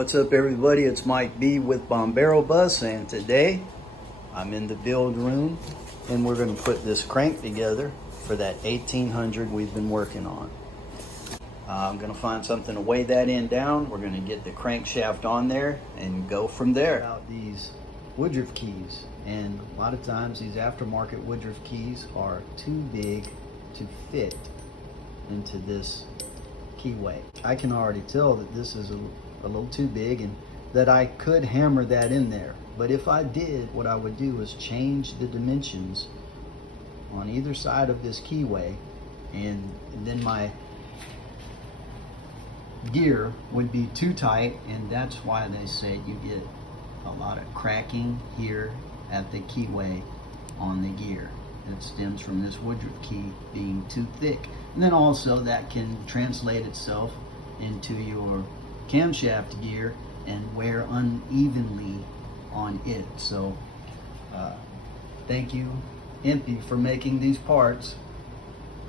What's up everybody? It's Mike B with Bombero Bus, and today I'm in the build room and we're going to put this crank together for that 1800 we've been working on. I'm going to find something to weigh that end down. We're going to get the crankshaft on there and go from there. About these Woodruff keys, and a lot of times these aftermarket Woodruff keys are too big to fit into this keyway. I can already tell that this is a little too big and that I could hammer that in there. But if I did, what I would do is change the dimensions on either side of this keyway, and then my gear would be too tight, and that's why they say you get a lot of cracking here at the keyway on the gear. It stems from this Woodruff key being too thick. And then also that can translate itself into your camshaft gear and wear unevenly on it. So thank you Impy for making these parts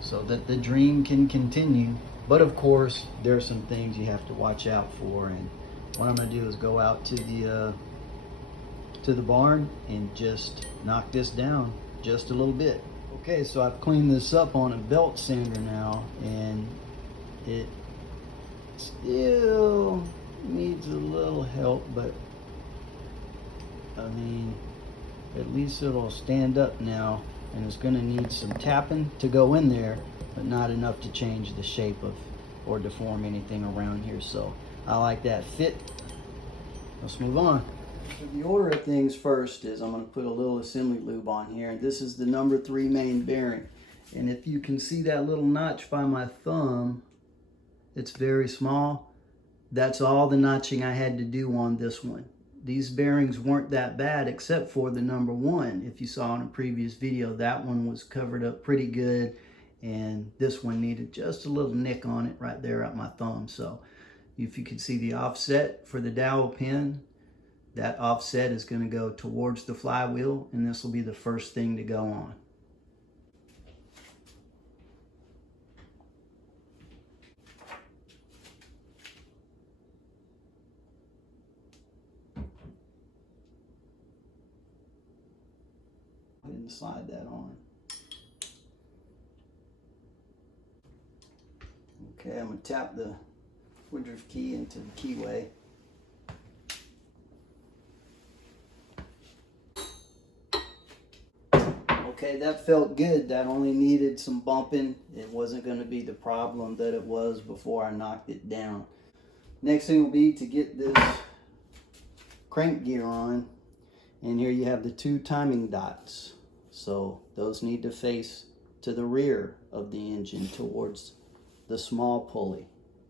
so that the dream can continue. But of course there's some things you have to watch out for, and what I'm going to do is go out to the barn and just knock this down just a little bit. Okay, so I've cleaned this up on a belt sander now, and it still needs a little help, but I mean, at least it'll stand up now, and it's going to need some tapping to go in there, but not enough to change the shape of or deform anything around here. So I like that fit. Let's move on. So the order of things first is I'm going to put a little assembly lube on here, and this is the number 3 main bearing. And if you can see that little notch by my thumb, it's very small. That's all the notching I had to do on this one. These bearings weren't that bad except for the number 1. If you saw in a previous video, that one was covered up pretty good, and this one needed just a little nick on it right there at my thumb. So if you can see the offset for the dowel pin, that offset is going to go towards the flywheel, and this will be the first thing to go on. And slide that on. Okay, I'm going to tap the Woodruff key into the keyway. Okay, that felt good. That only needed some bumping. It wasn't going to be the problem that it was before I knocked it down. Next thing will be to get this crank gear on. And here you have the 2 timing dots. So those need to face to the rear of the engine towards the small pulley.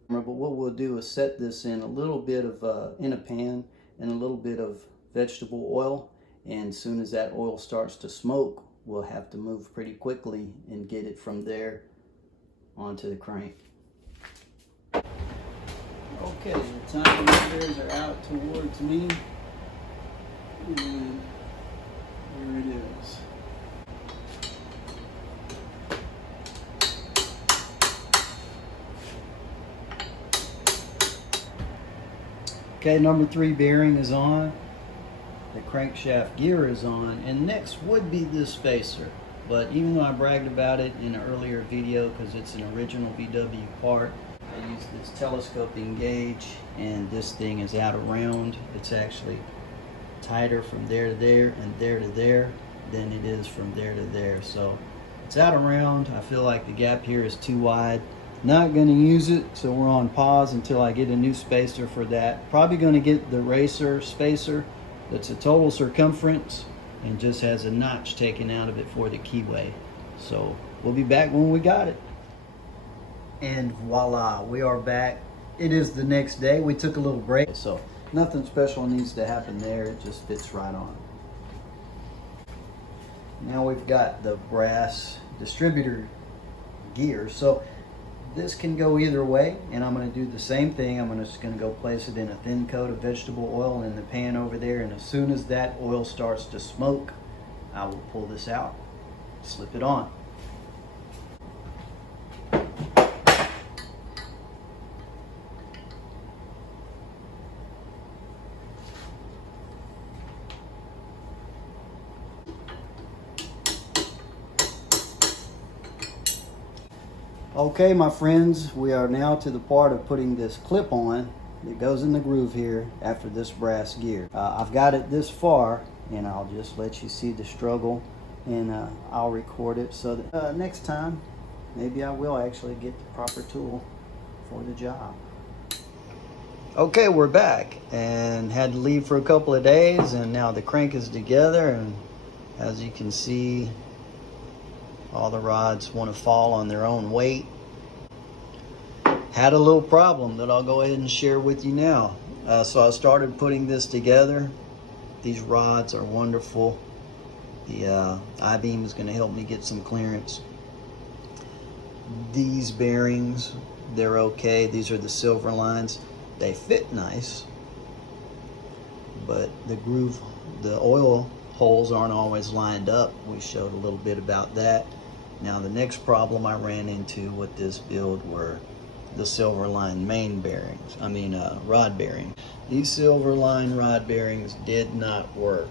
But what we'll do is set this in a little bit of, in a pan, and a little bit of vegetable oil. And as soon as that oil starts to smoke, we'll have to move pretty quickly and get it from there onto the crank. Okay, the timing meters are out towards me, and here it is. Okay, number 3 bearing is on. The crankshaft gear is on, and next would be this spacer. But even though I bragged about it in an earlier video because it's an original VW part, I used this telescoping gauge, and this thing is out of round. It's actually tighter from there to there and there to there than it is from there to there. So it's out of round. I feel like the gap here is too wide. Not going to use it, so we're on pause until I get a new spacer for that. Probably going to get the racer spacer that's a total circumference and just has a notch taken out of it for the keyway. So we'll be back when we got it. And voila, we are back. It is the next day. We took a little break, so nothing special needs to happen there. It just fits right on. Now we've got the brass distributor gear. So this can go either way, and I'm going to do the same thing. I'm just going to go place it in a thin coat of vegetable oil in the pan over there, and as soon as that oil starts to smoke, I will pull this out, slip it on. Okay, my friends, we are now to the part of putting this clip on. It goes in the groove here after this brass gear. I've got it this far, and I'll just let you see the struggle, and I'll record it so that next time maybe I will actually get the proper tool for the job. Okay, we're back and had to leave for a couple of days, and now the crank is together, and as you can see, all the rods want to fall on their own weight. Had a little problem that I'll go ahead and share with you now. So I started putting this together. These rods are wonderful. The I-beam is going to help me get some clearance. These bearings, they're okay. These are the silver lines. They fit nice, but the groove, the oil holes aren't always lined up. We showed a little bit about that. Now the next problem I ran into with this build were the silver line main bearings. Rod bearings. These silver line rod bearings did not work.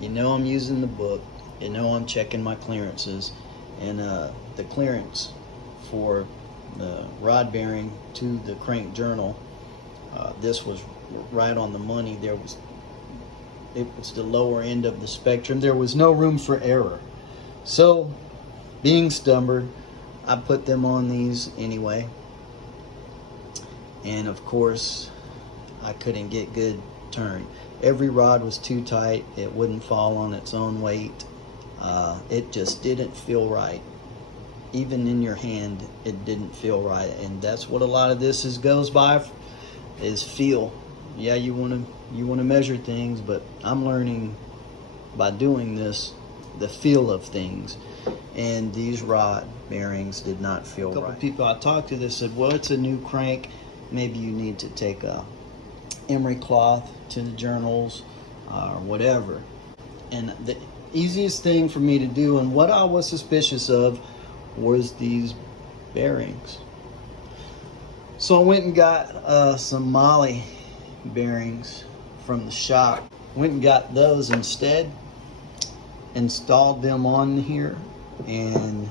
You know I'm using the book. You know I'm checking my clearances, and the clearance for the rod bearing to the crank journal, this was right on the money. It was the lower end of the spectrum. There was no room for error. So, being stubborn, I put them on these anyway. And of course, I couldn't get good turn. Every rod was too tight. It wouldn't fall on its own weight. It just didn't feel right. Even in your hand, it didn't feel right. And that's what a lot of this goes by, is feel. Yeah, you want to measure things, but I'm learning by doing this the feel of things. And these rod bearings did not feel right. A couple people I talked to, they said, well, it's a new crank. Maybe you need to take a emery cloth to the journals or whatever. And the easiest thing for me to do, and what I was suspicious of, was these bearings. So I went and got some Molly bearings from the shop. Went and got those instead, installed them on here, and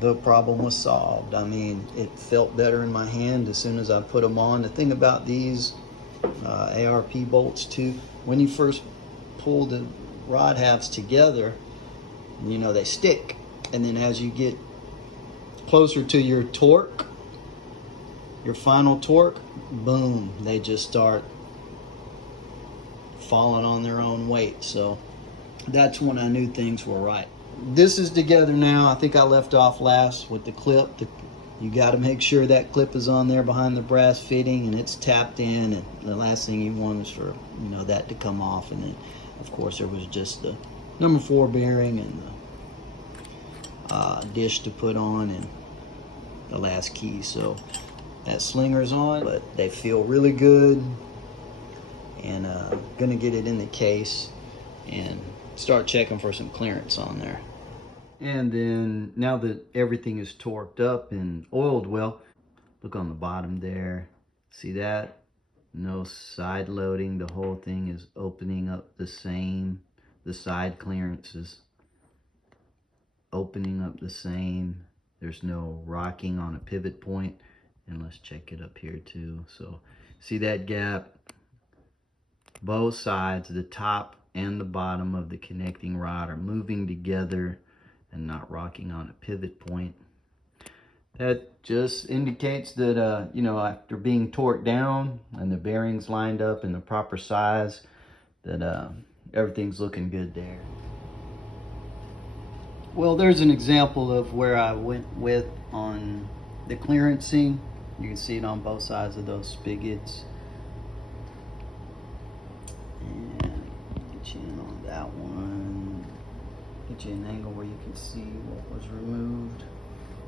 the problem was solved. I mean, it felt better in my hand as soon as I put them on. The thing about these ARP bolts too, when you first pull the rod halves together, you know, they stick, and then as you get closer to your torque, your final torque, boom, they just start falling on their own weight. So that's when I knew things were right. This is together now. I think I left off last with the clip. You got to make sure that clip is on there behind the brass fitting and it's tapped in, and the last thing you want is for that to come off. And then of course there was just the number 4 bearing and the dish to put on and the last key. So that slinger's on, but they feel really good, and gonna get it in the case and start checking for some clearance on there. And then now that everything is torqued up and oiled well, look on the bottom there, see that? No side loading. The whole thing is opening up the same. The side clearance is opening up the same. There's no rocking on a pivot point. And let's check it up here too. So see that gap? Both sides, the top and the bottom of the connecting rod, are moving together and not rocking on a pivot point. That just indicates that after being torqued down and the bearings lined up in the proper size, that everything's looking good there. Well, there's an example of where I went with on the clearancing. You can see it on both sides of those spigots. And get you in on that one. Get you an angle where you can see what was removed.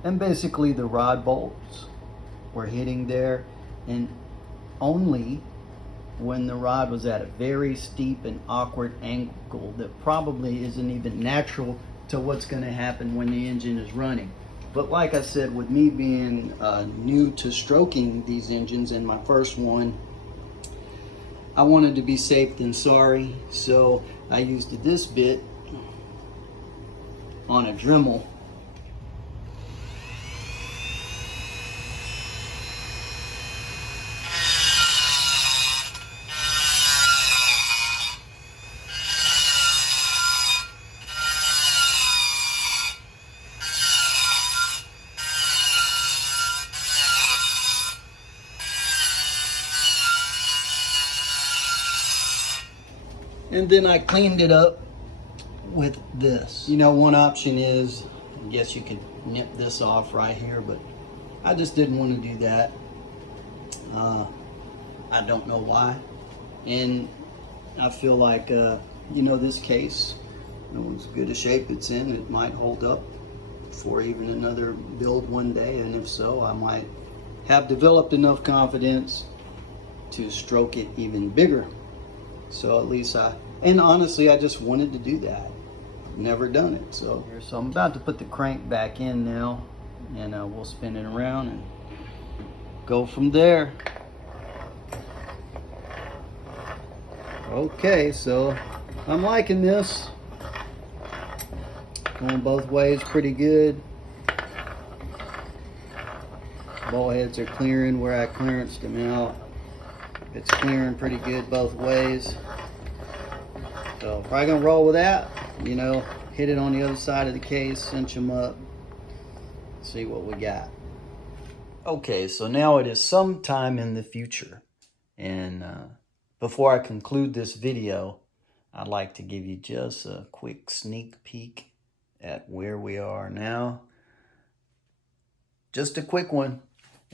And basically the rod bolts were hitting there, and only when the rod was at a very steep and awkward angle that probably isn't even natural to what's going to happen when the engine is running. But like I said, with me being new to stroking these engines, and my first one, I wanted to be safe than sorry, so I used this bit on a Dremel And then I cleaned it up with this. You know, one option is, I guess you could nip this off right here, but I just didn't want to do that. I don't know why. And I feel like, you know, this case, you know, as good a shape it's in, it might hold up for even another build one day. And if so, I might have developed enough confidence to stroke it even bigger. So at least and honestly, I just wanted to do that. I've never done it. So I'm about to put the crank back in now, and we'll spin it around and go from there. Okay, so I'm liking this. Going both ways pretty good. Ball heads are clearing where I clearanced them out. It's clearing pretty good both ways. So probably gonna roll with that. You know, hit it on the other side of the case, cinch them up, see what we got. Okay, so now it is sometime in the future. And before I conclude this video, I'd like to give you just a quick sneak peek at where we are now. Just a quick one.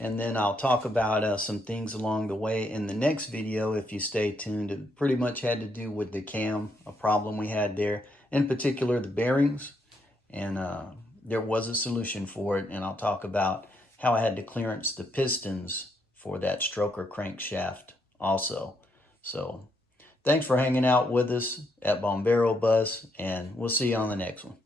And then I'll talk about some things along the way in the next video if you stay tuned. It pretty much had to do with the cam, a problem we had there. In particular, the bearings. And there was a solution for it. And I'll talk about how I had to clearance the pistons for that stroker crankshaft also. So thanks for hanging out with us at Bombero Bus. And we'll see you on the next one.